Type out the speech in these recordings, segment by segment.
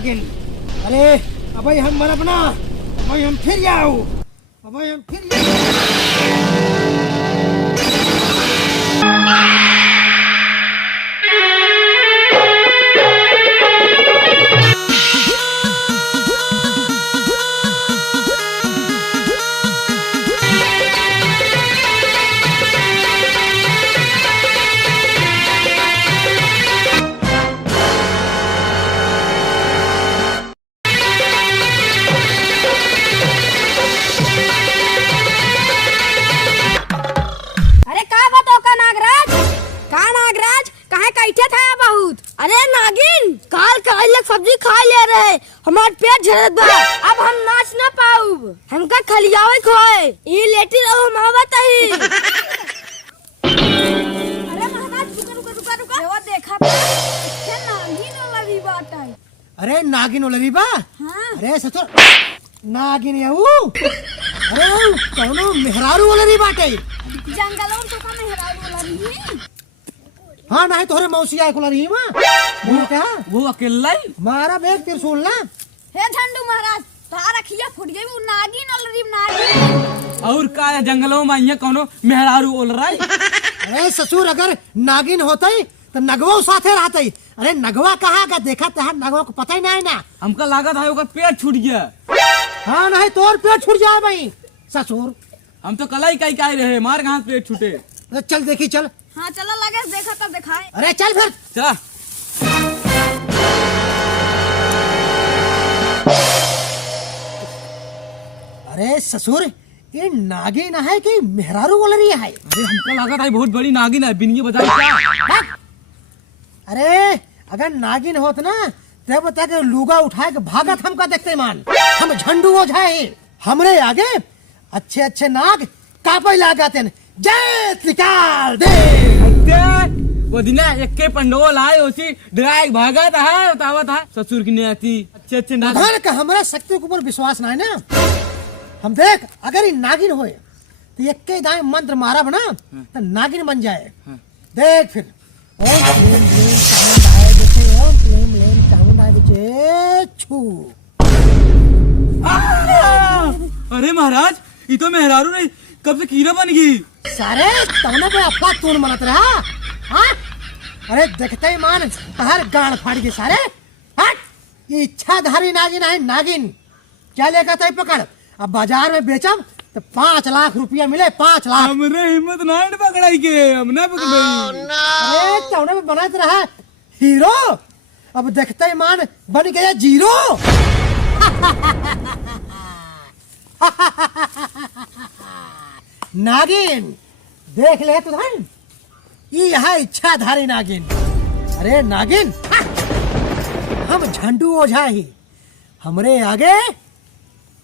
नागिन। अरे अब हम मरब ना, अब हम फिर आओ, अब हम फिर अरे नागिन, काल लग सब्जी खा ले रहे, हमार पेट झरत बा, अब हम नाच ना पाऊब, हमका खलियावे खोए, ये लेटी रहो हम आवत ही। अरे महाराज रुका, वो देखा क्या नागिन वाली बात है। अरे नागिन वाली बा? हाँ। अरे सचो नागिन याऊ, अरे कौनो मेहरारू वाली बात है। जंगलों तो का मेहरारू वाली। हाँ नहीं तोहरे मौसी आए को रही वो अकेला ही मारा बेग त्रिशूल ना। हे झंडू महाराज, तारा खिया फुट गई, वो नागिन ऑलरेडी नागिन। और का है जंगलों में ये कौनो मेहरारू बोल रहा है। अरे ससुर अगर नागिन होते तो नगवा साथे रहते। अरे नगवा कहाँ का देखा तहार नगवा को पता ही नहीं ना। हमका लागत है ओकर पेट छूट गया। हाँ नहीं तोर पेट छूट जाए भाई ससुर। हम तो कल ही कहीं रहे, मार कहाँ पेट छूटे। चल देखी चल। हाँ चला लगे देखा तो दिखाए। अरे चल फिर चला। अरे ससुर ये नागिन है कि मेहरारू बोल रही है? अरे हमको लागत है बहुत बड़ी नागिन है, बिनिया बजाई क्या। अरे अगर नागिन होत ना तब तक लुगा उठाए के भागत हमका देखते मान। हम झंडू हो जाए, हमरे आगे अच्छे अच्छे नाग कापे लागते। जय निकाल दे। वो दिना एक के पंडोल आए उसी ड्राइव भागा था, बतावा था ससुर की नहीं आती। अच्छे अच्छे नाग का हमारा शक्ति के ऊपर विश्वास नहीं ना। हम देख अगर ये नागिन होए तो एक के दाएं मंत्र मारा बना तो नागिन बन जाए। देख फिर ओम क्लीम ब्लीम चामुंडाय बचे, ओम क्लीम ब्लीम चामुंडाय बचे छू। अरे महाराज ये तो मेहरारू नहीं, कब से कीड़ा बन गई। सारे तमने पे अपना तून मनत रहा। हाँ? अरे देखते ही मान तहर गाड़ फाड़ गई सारे। हट ये इच्छाधारी नागिन है नागिन। क्या लेकर था पकड़, अब बाजार में बेचम तो 5 लाख रुपया मिले। 5 लाख। हमरे हिम्मत ना पकड़ाई के, हमने पकड़ाई। अरे तमने पे बनत रहा हीरो, अब देखते ही मान बन गया जीरो। नागिन देख ले तुझन, ये है इच्छाधारी नागिन। अरे नागिन हम झंडू ओझा ही, हमरे आगे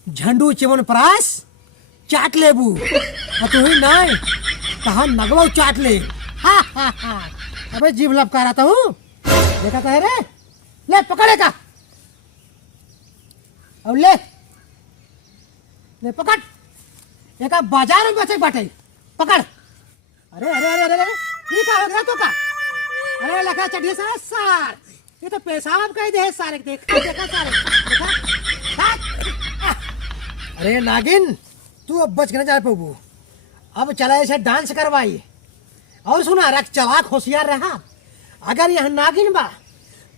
झंडू चिमन प्रास चाट लेबू तू ही नहीं कहा नगवा चाट ले। अबे जीभ लपका रहा हूँ, देखा तो है रे। ले पकड़ेगा, अब ले पकड़। एक बाजार में बचे बाटे पकड़। अरे अरे अरे अरे ये क्या हो गया तो का। अरे लगा चढ़िए सारा सार, ये तो पेशाब कह दे सारे। देखा सारे देखा। अरे नागिन तू अब बच के न जा पाबू, अब चला ऐसे डांस करवाई। और सुना रख चलाक होशियार रहा, अगर यह नागिन बा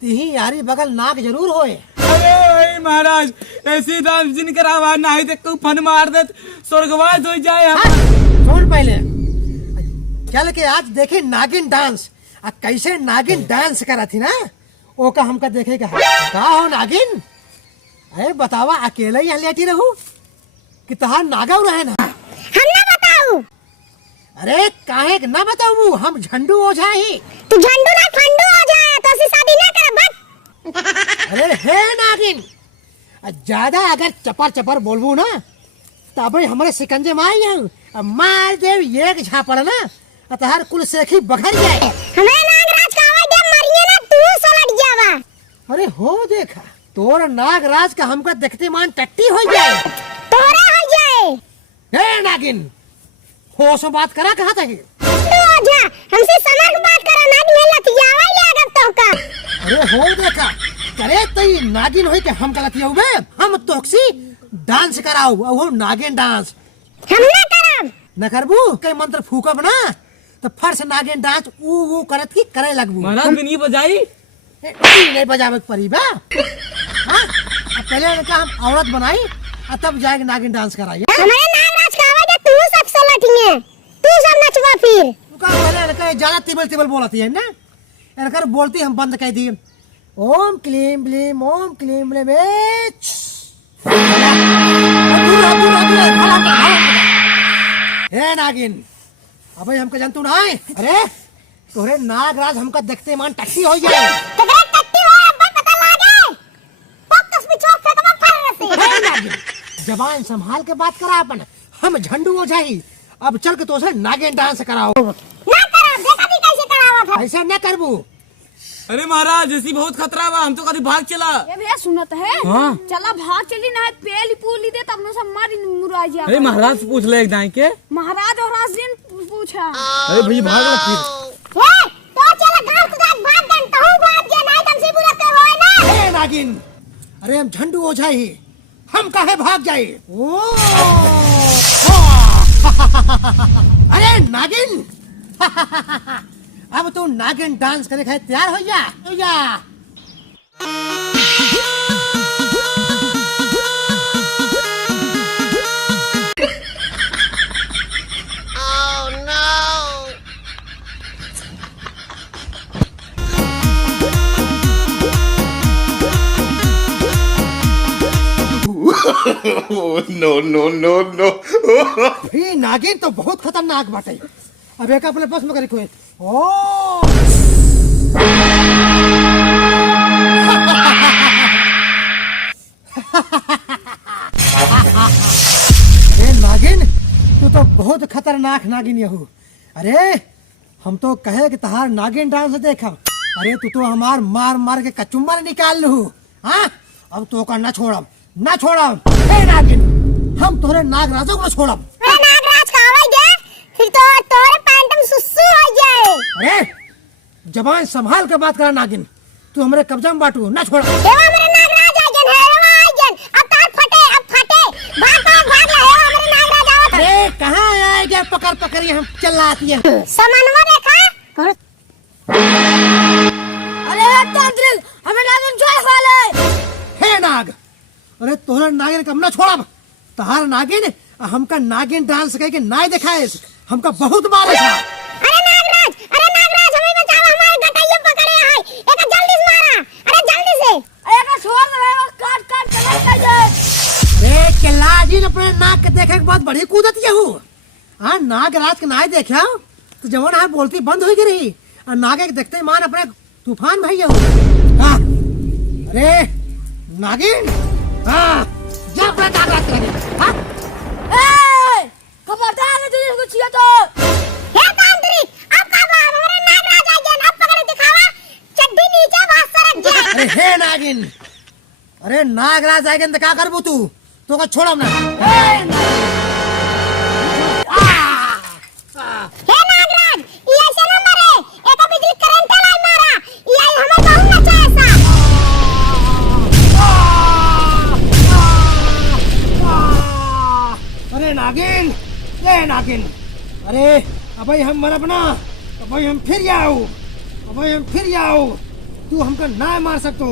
तो ही यारी बगल नाग जरूर होए। अरे महाराज ऐसी डांस जिन करावा नहीं तो फन मार दे स्वर्गवास हो जाए। सुन पहले चल के आज देखे नागिन डांस, कैसे नागिन डांस करा थी ना वो का हमका देखेगा। का हो नागिन, अरे बतावा अकेले यहाँ लेटी रहू कि तहार नागव रहे ना। हम ना बताऊ। अरे काहे ना बताऊ, हम झंडू ओझा ही। तू झंडू ना फंडू हो जाए तो ऐसी शादी ना कर बट। अरे हे नागिन ज्यादा अगर चपर चपर बोलबू ना तब हमारे सिकंजे में आई हूँ, मार देव एक झापड़ ना तहार कुल सेखी बघर जाए। हमें नागराज का आवाज दे मरिए ना तू सलट जावा। अरे हो देखा तोर नागराज का हमका देखते मान टट्टी हो जाए। तोरे हो जाए। हे नागिन होश में बात करा कहा था कि तू जा हमसे समझ बात करा ना, मैं लतियावा लागत तो का। अरे हो देखा करे तई नागिन होई के हम गलती हुए हम तोक्सी डांस कराओ वो नागिन डांस हम ना करब न करबू कई मंत्र फूकब ना तो फर्स्ट नागिन डांस ऊ करत की करे लगबू महाराज बिन ये बजाई ए, नहीं बजावे परी बा हां पहले ने कहा हम औरत बनाई और तब जाके नागिन डांस कराई हमारे नागराज का आवाज है, तू सब सलटिए तू सब नचवा फिर तू का पहले ने कहा ज्यादा तिबल बोलती है ना एनकर बोलती हम बंद कर दी ओम क्लीम ब्लीम ओम क्लीम ब्लीम ए नागिन अबे हमका जानतू ना है अरे तोरे नागराज हमका देखते मान टट्टी हो जाए कदरे टट्टी हो अब्बा पता लागे पक्कस बिछो फेंकवा फर से ए नागिन जबान संभाल के बात करा अपन हम झंडू हो जाई अब चल के तो से नागिन डांस कराओ ना करब देखा दी कैसे करावत है ऐसा न करबू अरे महाराज ऐसी बहुत खतरा बा हम तो कभी भाग चला ये भैया सुनत है हाँ। चला भाग चली ना पेली पूली दे तब न सब मारी मुराज जा अरे महाराज से पूछ ले एक दाई के महाराज और राजदीन पूछा अरे भैया भाग ला फिर ए तो चला गांव तुदा भाग गन तहु भाग जे नहीं तम से बुलाते होए ना ए नागिन अरे हम झंडू हो जाए हम काहे भाग जाए ओ अरे नागिन अब तू नागिन डांस करे खाए तैयार हो जा no. ये नागिन तो बहुत खतरनाक बाटे अब एक अपने बस में करी कोई ओ अरे नागिन तू तो बहुत खतरनाक नागिन यहू अरे हम तो कहे कि तहार नागिन डांस देखा अरे तू तो हमार मार मार के कचुम्बर निकाल लू हाँ अब तो का न छोड़म हे नागिन हम तोरे नागराजों को न छोड़म ए नागराज का आवाज दे फिर तो तोरे पैंट में सुसु हो जाए अरे जबान संभाल के बात करा नागिन तू हमरे कब्जा में बाटू ना छोड़ देवा मेरे नागराज आ गन है देवा आ गन अब तार फटे भाग ला हेवा मेरे नागराज आवत है। अरे कहाँ आए गए पकड़ हम चिल्लाती है समनवा देखा कर अरे तांत्रिक हमें नागिन छोड़ वाले हे नाग अरे तोहरा नागिन कम ना छोड़ब तहार नागिन हमका नागिन डांस कह के नाय दिखाए हमका बहुत मारे था अरे नागराज हमें बचाओ हमारे गटाइया पकड़े है एका जल्दी से मारा अरे जल्दी से अरे का छोड़ दे काट चला जाए अरे केलाजी ने अपने नाग के देखे के बाद बड़ी कूदत ये हूँ हाँ नागराज के नाय देखा तो जवान हार बोलती बंद हो गई और नागे के देखते मान अपने तूफान भाई हाँ अरे नागिन हाँ जा अपने नागराज के लगे हाँ खबरदार है तुझे कुछ किया तो हे तांत्रिक अब का हमारे नागराज आ गए अब पकड़ दिखावा चड्डी नीचे भाग सरक जा अरे हे नागिन अरे नागराज आएगा तो क्या करबू तू तो का छोड़म ना हे नागराज ये ऐसे न मरे एका बिजली करंट लाई मारा ये हमें बहुत अच्छा ऐसा अरे नागिन ये नागिन अरे अब हम मरब ना अब हम फिर आओ तू हमका ना मार सकतो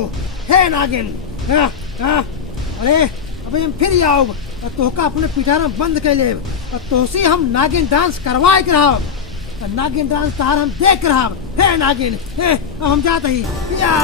हे नागिन हाँ, हाँ, अरे अब हम फिर आओ और तोहका अपने पिटारा बंद कर ले और तोसी हम नागिन डांस करवाए के रहा और नागिन डांस तार हम देख रहा हे नागिन हे, अब हम जाते ही या